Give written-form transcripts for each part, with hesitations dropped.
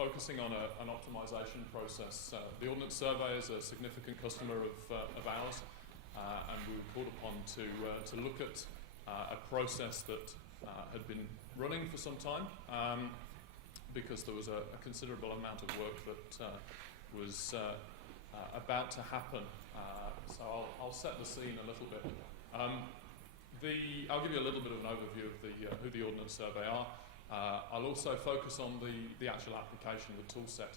focusing on an optimization process. The Ordnance Survey is a significant customer of ours, and we were called upon to look at a process that had been running for some time, because there was a considerable amount of work that was about to happen. So I'll set the scene a little bit. I'll give you a little bit of an overview of who the Ordnance Survey are. I'll also focus on the actual application, the tool set,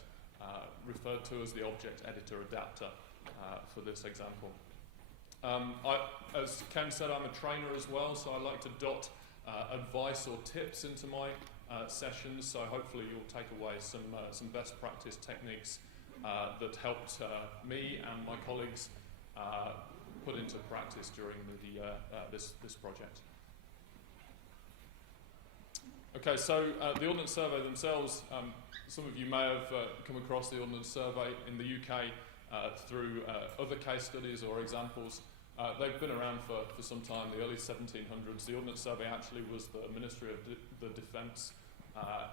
referred to as the object editor adapter for this example. As Ken said, I'm a trainer as well, so I like to dot advice or tips into my sessions, so hopefully you'll take away some best practice techniques that helped me and my colleagues put into practice during this project. Okay, so the Ordnance Survey themselves, some of you may have come across the Ordnance Survey in the UK through other case studies or examples. They've been around for some time, the early 1700s. The Ordnance Survey actually was the Ministry of the Defence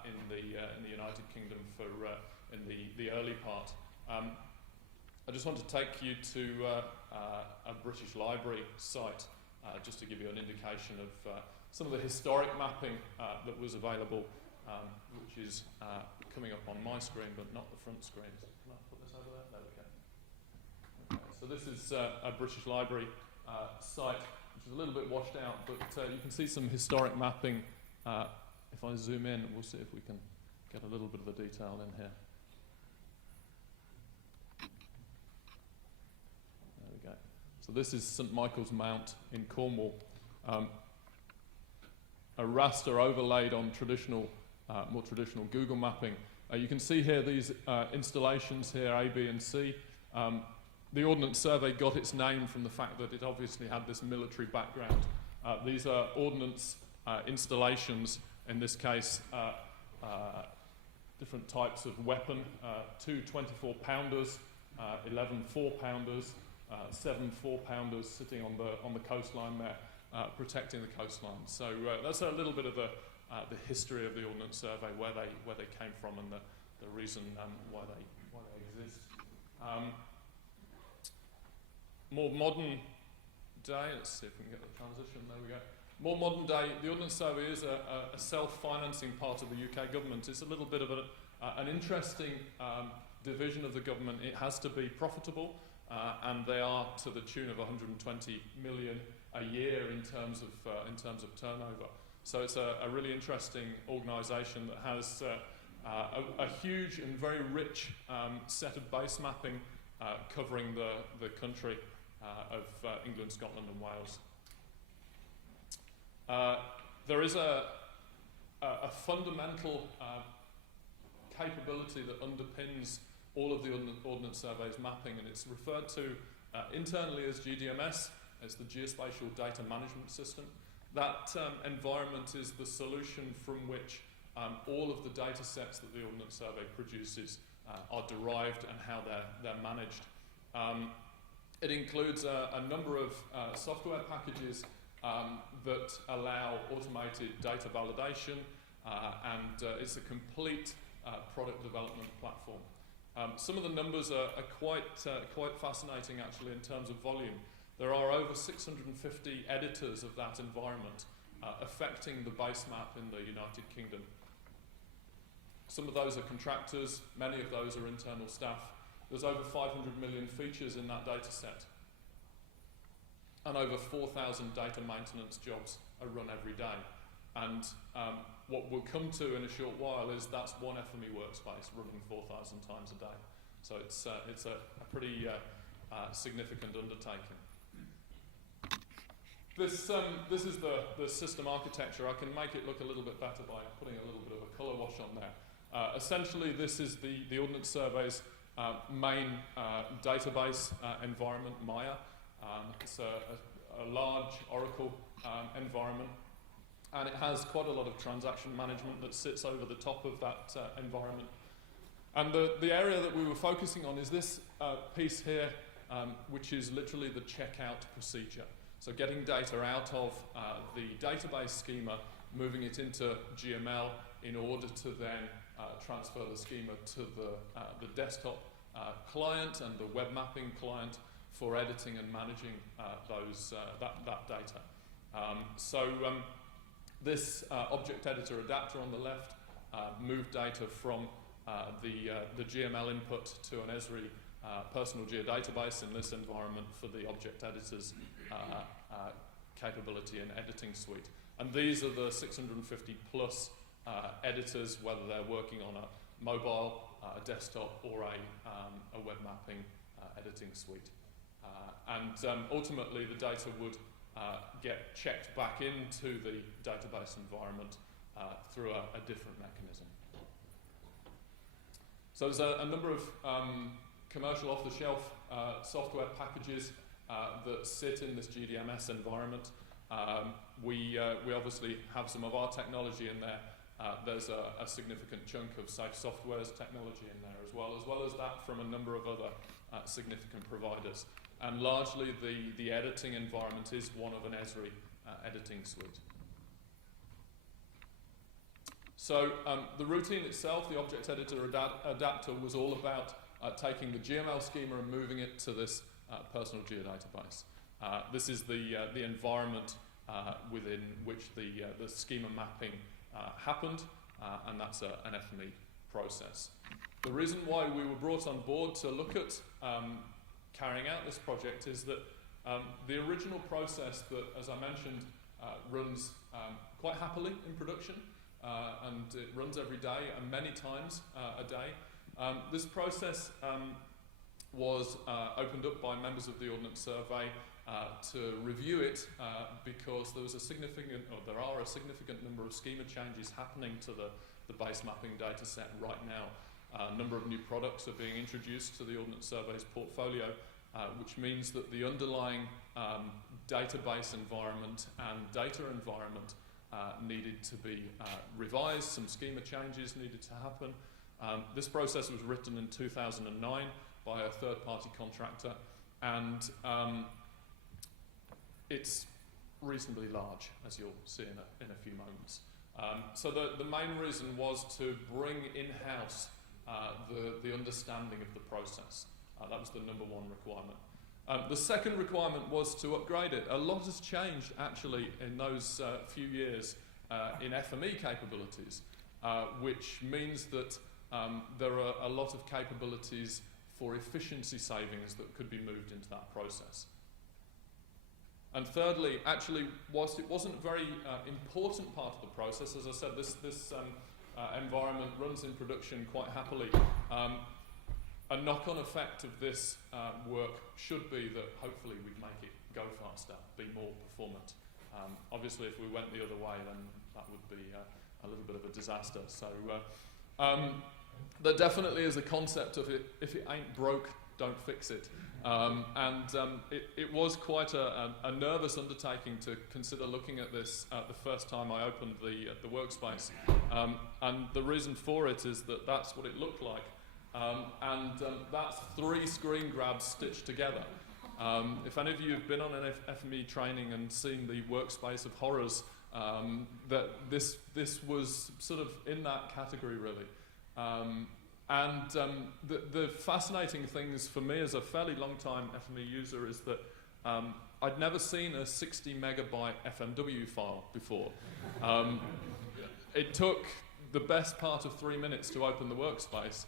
in the United Kingdom in the early part. I just want to take you to a British Library site just to give you an indication of some of the historic mapping that was available, which is coming up on my screen but not the front screen. Can I put this over there? There we go. Okay, so this is a British Library site, which is a little bit washed out, but you can see some historic mapping. If I zoom in, we'll see if we can get a little bit of the detail in here. There we go. So this is St Michael's Mount in Cornwall. A raster overlaid on more traditional Google mapping. You can see here these installations here, A, B, and C. The Ordnance Survey got its name from the fact that it obviously had this military background. These are ordnance installations, in this case, different types of weapon, 2 24-pounders, 11 4-pounders, 7 4-pounders sitting on the coastline there, protecting the coastline. So that's a little bit of the history of the Ordnance Survey, where they came from, and the reason why they exist. More modern day, let's see if we can get the transition, there we go. More modern day, the Ordnance Survey is a self-financing part of the UK government. It's a little bit of an interesting division of the government. It has to be profitable, and they are to the tune of 120 million a year in terms of turnover. So it's a really interesting organisation that has a huge and very rich set of base mapping covering the country of England, Scotland and Wales. There is a fundamental capability that underpins all of the Ordnance Survey's mapping, and it's referred to internally as GDMS. It's the Geospatial Data Management System. That environment is the solution from which all of the data sets that the Ordnance Survey produces are derived and how they're managed. It includes a number of software packages that allow automated data validation, and it's a complete product development platform. Some of the numbers are quite fascinating actually in terms of volume. There are over 650 editors of that environment affecting the base map in the United Kingdom. Some of those are contractors, many of those are internal staff. There's over 500 million features in that data set. And over 4,000 data maintenance jobs are run every day. And what we'll come to in a short while is that's one FME workspace running 4,000 times a day. So it's a pretty significant undertaking. This is the system architecture. I can make it look a little bit better by putting a little bit of a colour wash on there. Essentially, this is the Ordnance Survey's main database environment, Maya. It's a large Oracle environment, and it has quite a lot of transaction management that sits over the top of that environment. And the area that we were focusing on is this piece here, which is literally the checkout procedure. So getting data out of the database schema, moving it into GML in order to then transfer the schema to the desktop client and the web mapping client for editing and managing that data. This object editor adapter on the left moved data from the GML input to an Esri personal geodatabase in this environment for the object editor's capability and editing suite. And these are the 650 plus editors, whether they're working on a mobile, a desktop, or a web mapping editing suite. Ultimately, the data would get checked back into the database environment through a different mechanism. So there's a number of commercial off-the-shelf software packages that sit in this GDMS environment. We obviously have some of our technology in there. There's a significant chunk of Safe Software's technology in there as well as that from a number of other significant providers. And largely the editing environment is one of an Esri editing suite. So the routine itself, the object editor adapter, was all about taking the GML schema and moving it to this personal geodatabase. This is the environment within which the schema mapping happened, and that's an FME process. The reason why we were brought on board to look at carrying out this project is that the original process that, as I mentioned, runs quite happily in production, and it runs every day and many times a day. This process was opened up by members of the Ordnance Survey to review it because there are a significant number of schema changes happening to the base mapping data set right now. A number of new products are being introduced to the Ordnance Survey's portfolio, which means that the underlying database environment and data environment needed to be revised. Some schema changes needed to happen. This process was written in 2009 by a third-party contractor, and it's reasonably large, as you'll see in a few moments. So the main reason was to bring in-house the understanding of the process. That was the number one requirement. The second requirement was to upgrade it. A lot has changed, actually, in those few years in FME capabilities, which means that there are a lot of capabilities for efficiency savings that could be moved into that process. And thirdly, actually, whilst it wasn't a very important part of the process, as I said, this environment runs in production quite happily. A knock-on effect of this work should be that hopefully we'd make it go faster, be more performant. Obviously, if we went the other way, then that would be a little bit of a disaster. So there definitely is a concept of it, if it ain't broke, don't fix it. It was quite a nervous undertaking to consider looking at this the first time I opened the workspace. And the reason for it is that that's what it looked like. That's 3 screen grabs stitched together. If any of you have been on an FME training and seen the workspace of horrors, that this was sort of in that category, really. The fascinating things for me as a fairly long time FME user is that I'd never seen a 60 megabyte FMW file before. It took the best part of 3 minutes to open the workspace.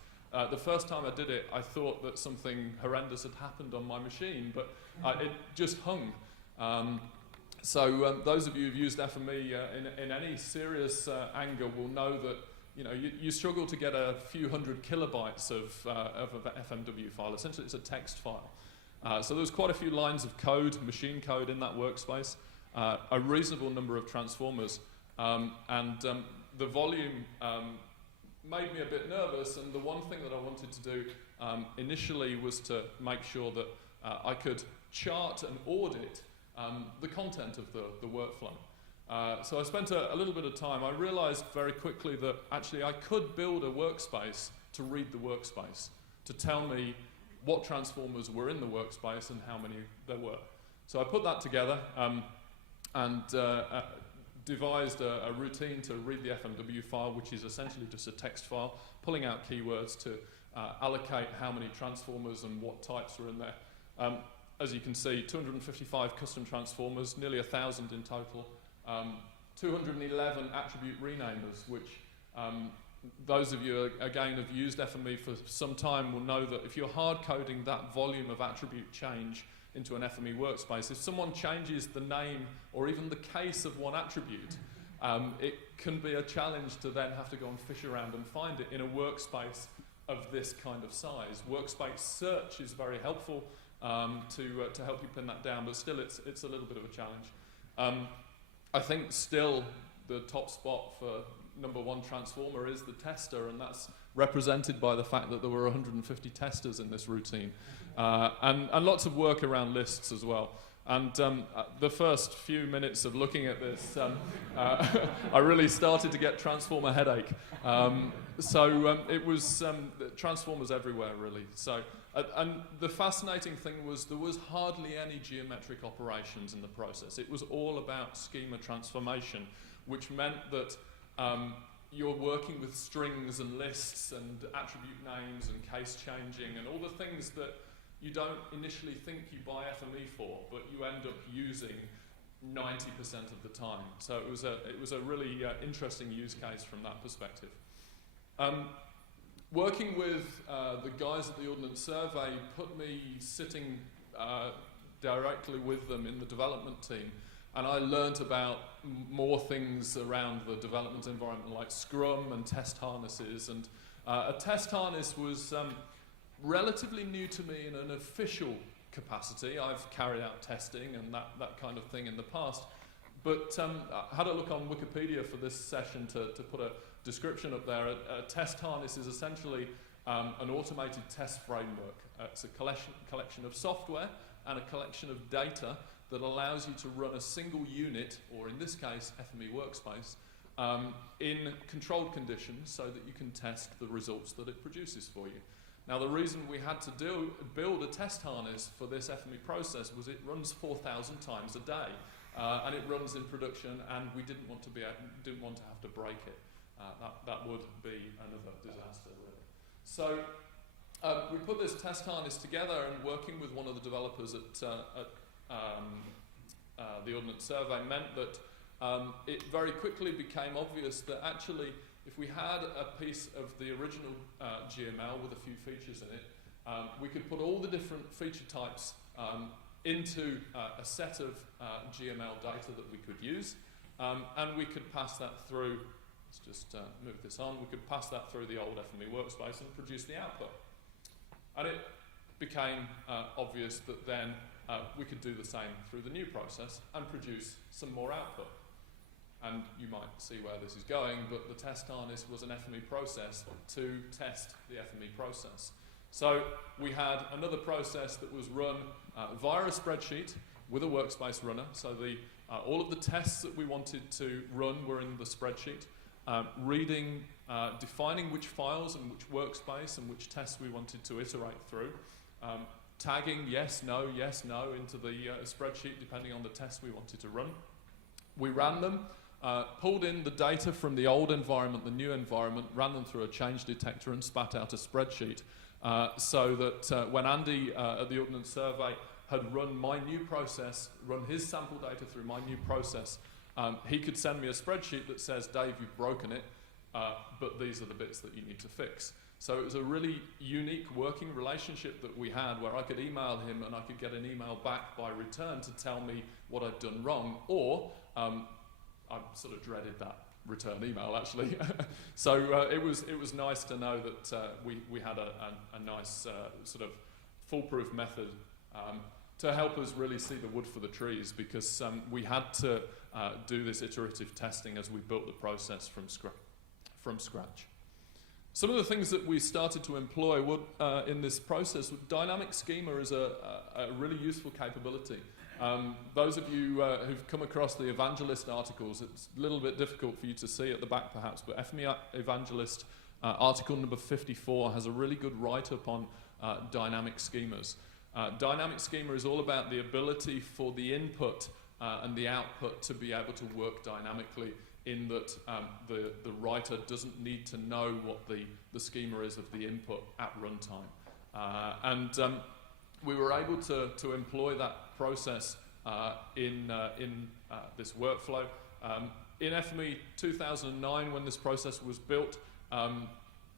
The first time I did it, I thought that something horrendous had happened on my machine, but it just hung. So those of you who've used FME in any serious anger will know that you struggle to get a few hundred kilobytes of an FMW file. Essentially, it's a text file. So there was quite a few lines of code, machine code in that workspace, a reasonable number of transformers, and the volume made me a bit nervous. And the one thing that I wanted to do initially was to make sure that I could chart and audit the content of the workflow. So I spent a little bit of time. I realized very quickly that actually I could build a workspace to read the workspace, to tell me what transformers were in the workspace and how many there were. So I put that together and devised a routine to read the FMW file, which is essentially just a text file, pulling out keywords to allocate how many transformers and what types are in there. As you can see, 255 custom transformers, nearly 1,000 in total, 211 attribute renamers, which those of you, again, have used FME for some time will know that if you're hard coding that volume of attribute change into an FME workspace, if someone changes the name or even the case of one attribute, it can be a challenge to then have to go and fish around and find it in a workspace of this kind of size. Workspace search is very helpful to help you pin that down, but still it's a little bit of a challenge. I think still the top spot for number one transformer is the tester, and that's represented by the fact that there were 150 testers in this routine, and lots of work around lists as well. And the first few minutes of looking at this, I really started to get transformer headache. It was transformers everywhere, really. And the fascinating thing was there was hardly any geometric operations in the process. It was all about schema transformation, which meant that you're working with strings and lists and attribute names and case changing and all the things that you don't initially think you buy FME for, but you end up using 90% of the time. So it was a really interesting use case from that perspective. Working with the guys at the Ordnance Survey put me sitting directly with them in the development team, and I learnt about more things around the development environment like Scrum and test harnesses. And a test harness was relatively new to me in an official capacity. I've carried out testing and that kind of thing in the past, but I had a look on Wikipedia for this session to put a description up there. A test harness is essentially an automated test framework. It's a collection of software and a collection of data that allows you to run a single unit, or in this case, FME workspace, in controlled conditions so that you can test the results that it produces for you. Now, the reason we had to build a test harness for this FME process was it runs 4,000 times a day, and it runs in production, and we didn't want to have to break it. That would be another disaster, really. So we put this test harness together, and working with one of the developers at the Ordnance Survey meant that it very quickly became obvious that actually, if we had a piece of the original GML with a few features in it, we could put all the different feature types into a set of GML data that we could use, and we could pass that through. Let's just move this on. We could pass that through the old FME workspace and produce the output. And it became obvious that then we could do the same through the new process and produce some more output. And you might see where this is going, but the test harness was an FME process to test the FME process. So we had another process that was run via a spreadsheet with a workspace runner. So all of the tests that we wanted to run were in the spreadsheet. Reading, defining which files and which workspace and which tests we wanted to iterate through. Tagging yes, no into the spreadsheet depending on the test we wanted to run. We ran them, pulled in the data from the old environment, the new environment, ran them through a change detector and spat out a spreadsheet so that when Andy at the Ordnance Survey had run my new process, run his sample data through my new process, he could send me a spreadsheet that says, Dave, you've broken it, but these are the bits that you need to fix. So it was a really unique working relationship that we had where I could email him and I could get an email back by return to tell me what I'd done wrong, or I sort of dreaded that return email actually. So it was nice to know that we had a nice sort of foolproof method to help us really see the wood for the trees, because we had to do this iterative testing as we built the process from scratch. Some of the things that we started to employ in this process, dynamic schema is a really useful capability. Those of you who've come across the Evangelist articles, it's a little bit difficult for you to see at the back perhaps, but FME Evangelist article number 54 has a really good write-up on dynamic schemas. Dynamic schema is all about the ability for the input and the output to be able to work dynamically, in that the writer doesn't need to know what the schema is of the input at runtime. We were able to employ that process in this workflow. In FME 2009, when this process was built,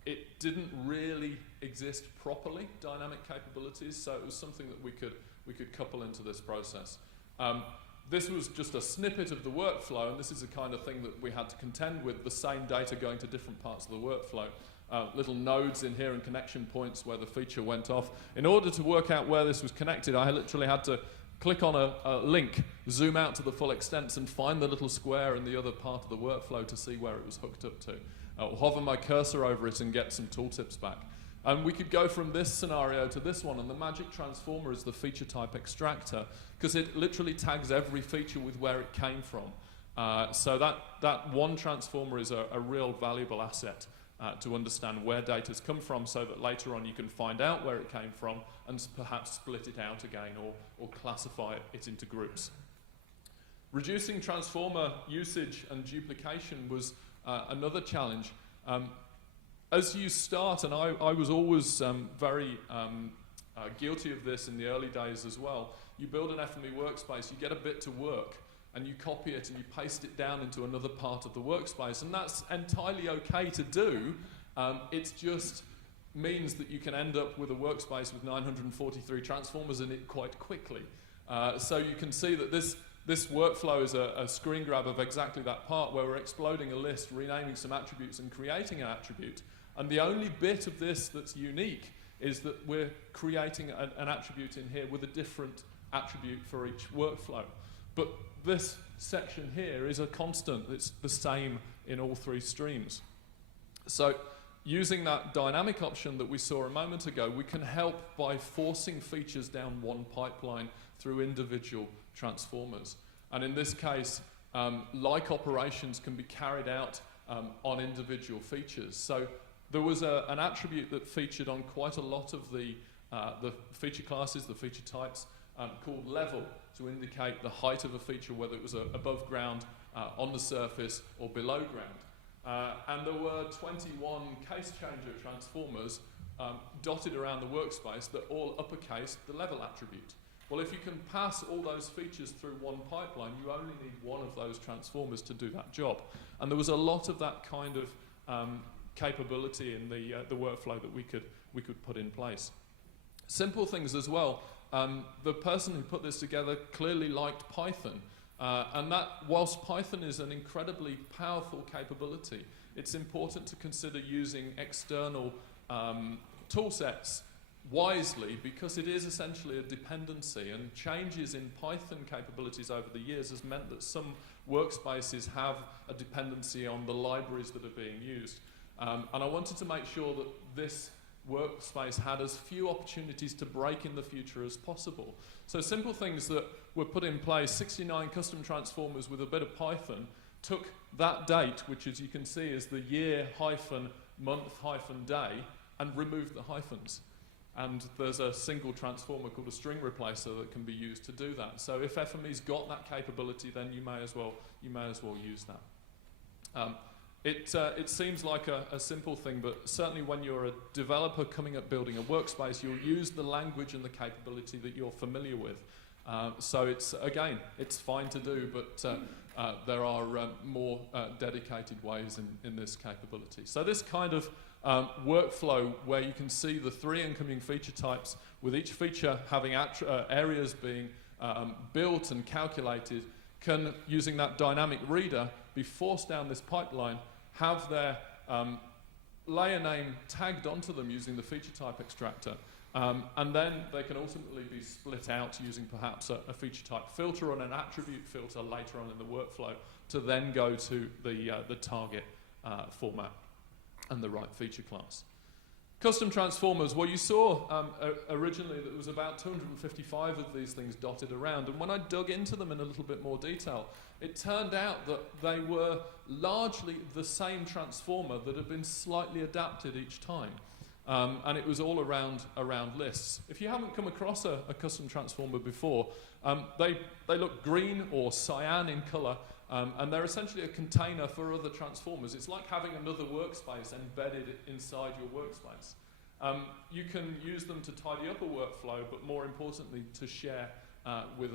it didn't really exist properly, dynamic capabilities, so it was something that we could couple into this process. This was just a snippet of the workflow, and this is the kind of thing that we had to contend with, the same data going to different parts of the workflow. Little nodes in here and connection points where the feature went off. In order to work out where this was connected, I literally had to click on a link, zoom out to the full extent, and find the little square in the other part of the workflow to see where it was hooked up to. Hover my cursor over it and get some tooltips back. And we could go from this scenario to this one, and the magic transformer is the feature type extractor, because it literally tags every feature with where it came from. So that one transformer is a real valuable asset to understand where data's come from, so that later on you can find out where it came from and perhaps split it out again, or classify it into groups. Reducing transformer usage and duplication was another challenge. As you start, and I was always very guilty of this in the early days as well, you build an FME workspace, you get a bit to work, and you copy it and you paste it down into another part of the workspace, and that's entirely okay to do. It just means that you can end up with a workspace with 943 transformers in it quite quickly. So you can see that this workflow is a screen grab of exactly that part, where we're exploding a list, renaming some attributes and creating an attribute. And the only bit of this that's unique is that we're creating an attribute in here with a different attribute for each workflow. But this section here is a constant. It's the same in all three streams. So using that dynamic option that we saw a moment ago, we can help by forcing features down one pipeline through individual transformers. And in this case, like operations can be carried out on individual features. So there was an attribute that featured on quite a lot of the feature classes, the feature types, called level, to indicate the height of a feature, whether it was above ground, on the surface, or below ground. And there were 21 case changer transformers dotted around the workspace that all uppercase the level attribute. Well, if you can pass all those features through one pipeline, you only need one of those transformers to do that job. And there was a lot of that kind of capability in the workflow that we could put in place. Simple things as well. The person who put this together clearly liked Python. And that, whilst Python is an incredibly powerful capability, it's important to consider using external tool sets wisely, because it is essentially a dependency, and changes in Python capabilities over the years has meant that some workspaces have a dependency on the libraries that are being used. And I wanted to make sure that this workspace had as few opportunities to break in the future as possible. So simple things that were put in place, 69 custom transformers with a bit of Python, took that date, which as you can see is the year hyphen month hyphen day, and removed the hyphens. And there's a single transformer called a string replacer that can be used to do that. So if FME's got that capability, then you may as well use that. It seems like a simple thing, but certainly when you're a developer coming up building a workspace, you'll use the language and the capability that you're familiar with. So it's fine to do, but there are more dedicated ways in this capability. So this kind of workflow, where you can see the three incoming feature types, with each feature having areas being built and calculated, can, using that dynamic reader, be forced down this pipeline, have their layer name tagged onto them using the feature type extractor, and then they can ultimately be split out using perhaps a feature type filter or an attribute filter later on in the workflow to then go to the target format and the right feature class. Custom transformers, well, you saw originally that there was about 255 of these things dotted around, and when I dug into them in a little bit more detail, it turned out that they were largely the same transformer that had been slightly adapted each time. and it was all around lists. If you haven't come across a custom transformer before, they look green or cyan in colour, and they're essentially a container for other transformers. It's like having another workspace embedded inside your workspace. You can use them to tidy up a workflow, but more importantly, to share with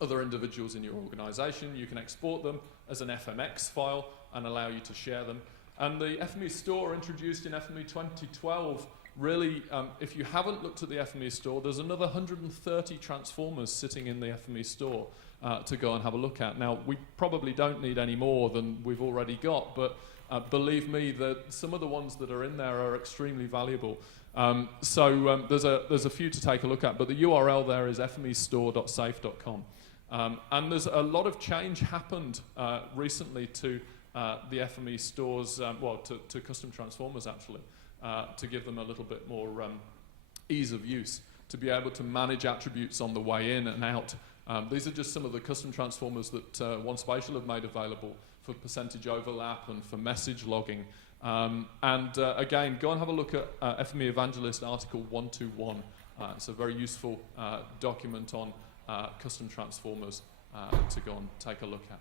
other individuals in your organisation. You can export them as an FMX file and allow you to share them. And the FME store introduced in FME 2012, really, if you haven't looked at the FME store, there's another 130 transformers sitting in the FME store to go and have a look at. Now, we probably don't need any more than we've already got, but believe me that some of the ones that are in there are extremely valuable. There's a few to take a look at, but the URL there is fmestore.safe.com. And there's a lot of change happened recently to the FME stores, to custom transformers actually, to give them a little bit more ease of use, to be able to manage attributes on the way in and out. These are just some of the custom transformers that OneSpatial have made available for percentage overlap and for message logging. Again, go and have a look at FME Evangelist Article 121. It's a very useful document on custom transformers to go and take a look at.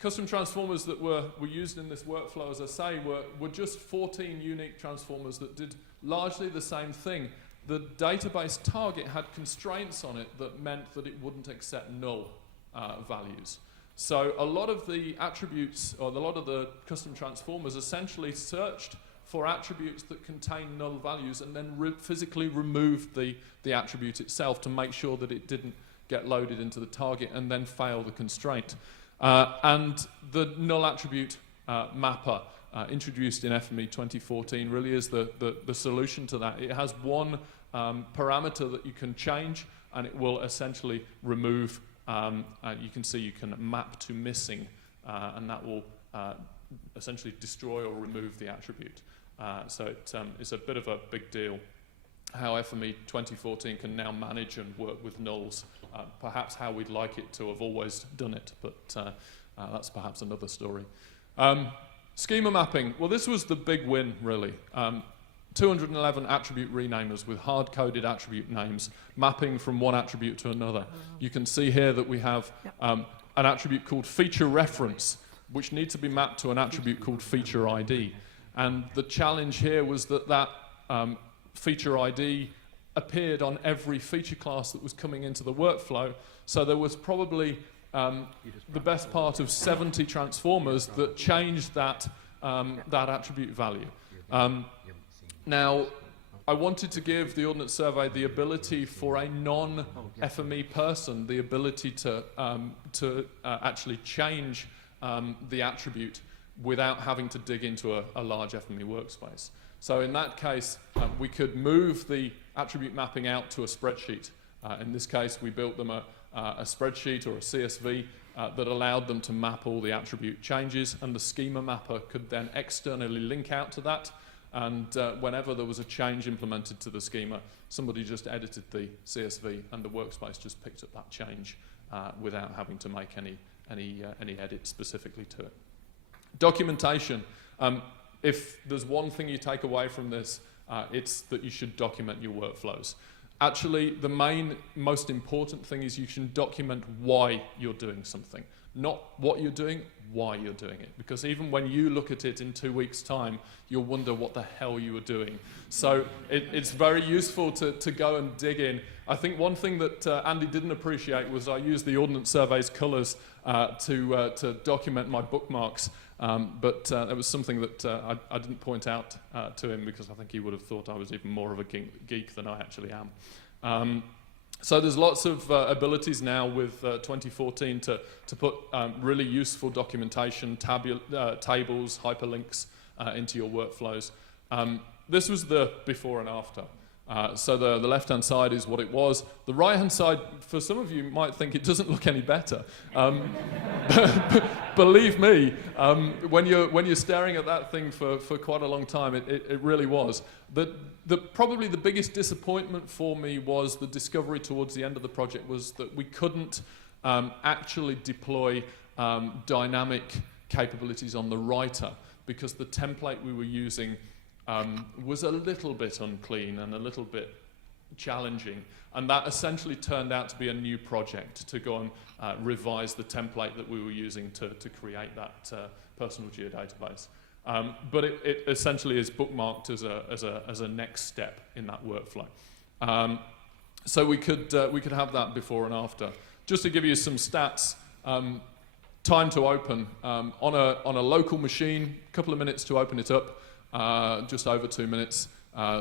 Custom transformers that were used in this workflow, as I say, were just 14 unique transformers that did largely the same thing. The database target had constraints on it that meant that it wouldn't accept null values. So a lot of the attributes, or a lot of the custom transformers essentially searched for attributes that contain null values and then physically removed the attribute itself to make sure that it didn't get loaded into the target and then fail the constraint. And the null attribute mapper introduced in FME 2014 really is the solution to that. It has one parameter that you can change, and it will essentially remove, you can see you can map to missing, and that will essentially destroy or remove the attribute. So it's a bit of a big deal how FME 2014 can now manage and work with nulls, perhaps how we'd like it to have always done it, but that's perhaps another story. Schema mapping, well, this was the big win, really. 211 attribute renamers with hard-coded attribute names, mapping from one attribute to another. You can see here that we have an attribute called feature reference, which needs to be mapped to an attribute called feature ID. And the challenge here was that feature ID appeared on every feature class that was coming into the workflow. So there was probably the best part of 70 transformers that changed that attribute value. Now, I wanted to give the Ordnance Survey the ability for a non-FME person, the ability to actually change the attribute without having to dig into a large FME workspace. So in that case, we could move the attribute mapping out to a spreadsheet. In this case, we built them a spreadsheet or a CSV that allowed them to map all the attribute changes, and the Schema Mapper could then externally link out to that, and whenever there was a change implemented to the schema, somebody just edited the CSV and the workspace just picked up that change without having to make any edits specifically to it. Documentation. If there's one thing you take away from this, it's that you should document your workflows. Actually, the most important thing is you should document why you're doing something. Not what you're doing, why you're doing it. Because even when you look at it in 2 weeks' time, you'll wonder what the hell you were doing. So it's very useful to go and dig in. I think one thing that Andy didn't appreciate was I used the Ordnance Survey's colours to document my bookmarks. But it was something that I didn't point out to him because I think he would have thought I was even more of a geek than I actually am. So there's lots of abilities now with 2014 to put really useful documentation, tables, hyperlinks into your workflows. This was the before and after. So the left-hand side is what it was. The right-hand side, for some of you, might think it doesn't look any better. Believe me, when you're staring at that thing for quite a long time, it really was. Probably the biggest disappointment for me was the discovery towards the end of the project was that we couldn't actually deploy dynamic capabilities on the writer, because the template we were using was a little bit unclean and a little bit challenging, and that essentially turned out to be a new project to go and revise the template that we were using to create that personal geodatabase. But it essentially is bookmarked as a next step in that workflow. So we could have that before and after. Just to give you some stats, time to open on a local machine, a couple of minutes to open it up, just over 2 minutes.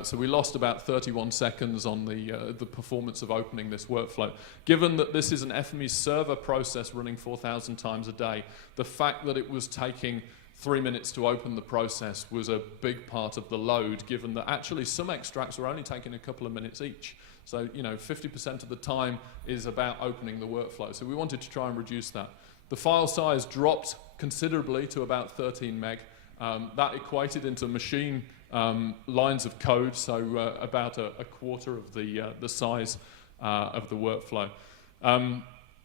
So we lost about 31 seconds on the performance of opening this workflow. Given that this is an FME server process running 4,000 times a day, the fact that it was taking 3 minutes to open the process was a big part of the load, given that actually some extracts were only taking a couple of minutes each. So, 50% of the time is about opening the workflow. So we wanted to try and reduce that. The file size dropped considerably to about 13 meg. That equated into machine lines of code, so about a quarter of the size of the workflow.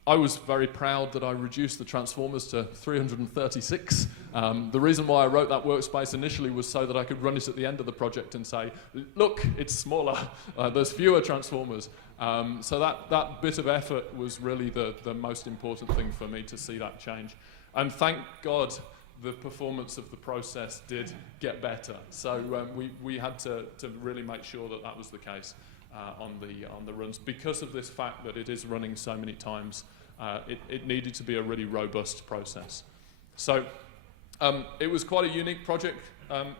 I was very proud that I reduced the transformers to 336. The reason why I wrote that workspace initially was so that I could run it at the end of the project and say, look, it's smaller, there's fewer transformers. So that bit of effort was really the most important thing for me to see that change. And thank God the performance of the process did get better. So we had to really make sure that that was the case on the runs. Because of this fact that it is running so many times, it needed to be a really robust process. So it was quite a unique project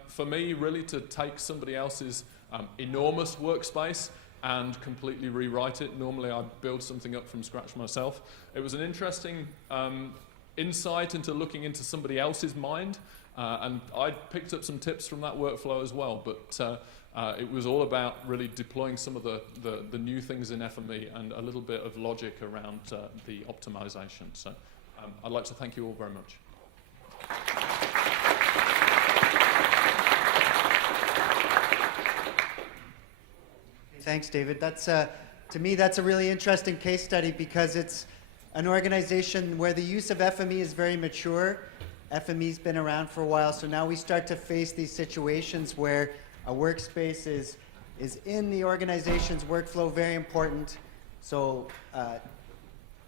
for me, really, to take somebody else's enormous workspace and completely rewrite it. Normally I build something up from scratch myself. It was an interesting insight into looking into somebody else's mind, and I picked up some tips from that workflow as well, but it was all about really deploying some of the new things in FME and a little bit of logic around the optimization. So I'd like to thank you all very much. Thanks, David. That's to me, that's a really interesting case study because it's an organization where the use of FME is very mature. FME's been around for a while, so now we start to face these situations where a workspace is in the organization's workflow, very important. So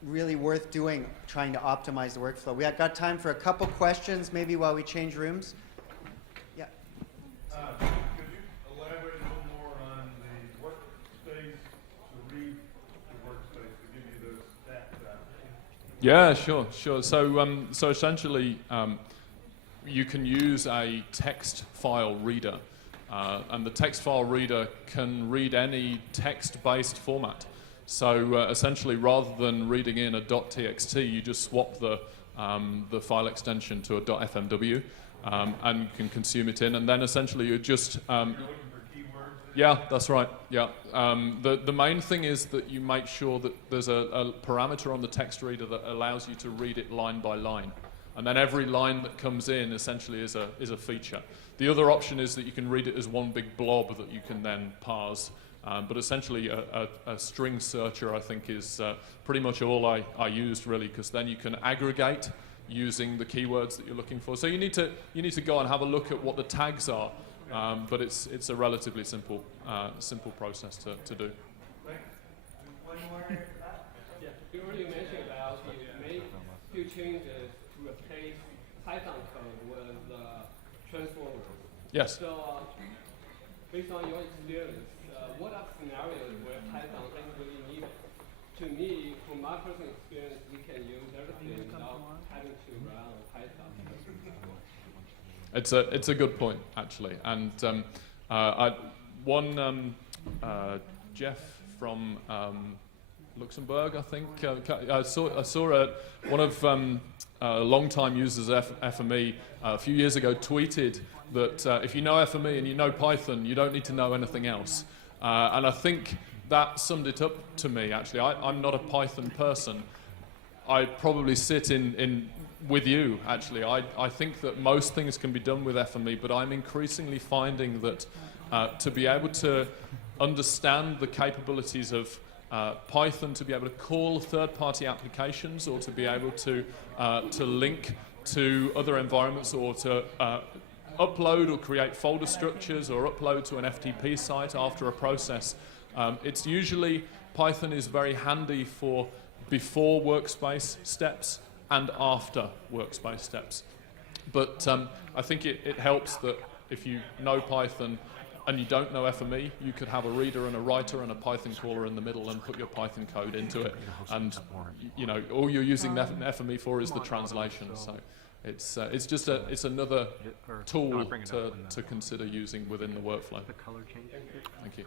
really worth doing, trying to optimize the workflow. We have got time for a couple questions, maybe while we change rooms. Yeah. Could you elaborate a little more on the workspace to read the workspace to give you those stats out? Yeah, sure. So essentially, you can use a text file reader, and the text file reader can read any text-based format. So essentially, rather than reading in a .txt, you just swap the file extension to a .fmw, and you can consume it in, and then essentially you just yeah, that's right. Yeah. The main thing is that you make sure that there's a parameter on the text reader that allows you to read it line by line. And then every line that comes in essentially is a feature. The other option is that you can read it as one big blob that you can then parse. But essentially a string searcher, I think, is pretty much all I used, really, because then you can aggregate using the keywords that you're looking for. So you need to go and have a look at what the tags are. But it's a relatively simple process to do. One more here for that. Yeah, you already mentioned about you make few changes to replace Python code with transformers. Yes. So based on your experience, what are scenarios where Python is really needed? To me, from my personal experience, we can use everything without having to run Python. It's a good point, actually, and Jeff from Luxembourg, I think. I saw one of long-time users of FME a few years ago tweeted that if you know FME and you know Python, you don't need to know anything else. And I think that summed it up to me, actually. I'm not a Python person. I probably sit in with you, actually. I think that most things can be done with FME, but I'm increasingly finding that to be able to understand the capabilities of Python, to be able to call third-party applications, or to be able to link to other environments, or to upload or create folder structures or upload to an FTP site after a process, it's usually, Python is very handy for before workspace steps and after workspace steps. But I think it helps that if you know Python and you don't know FME, you could have a reader and a writer and a Python caller in the middle and put your Python code into it. And you know, all you're using FME for is the translation. So it's just it's another tool to consider using within the workflow. Thank you.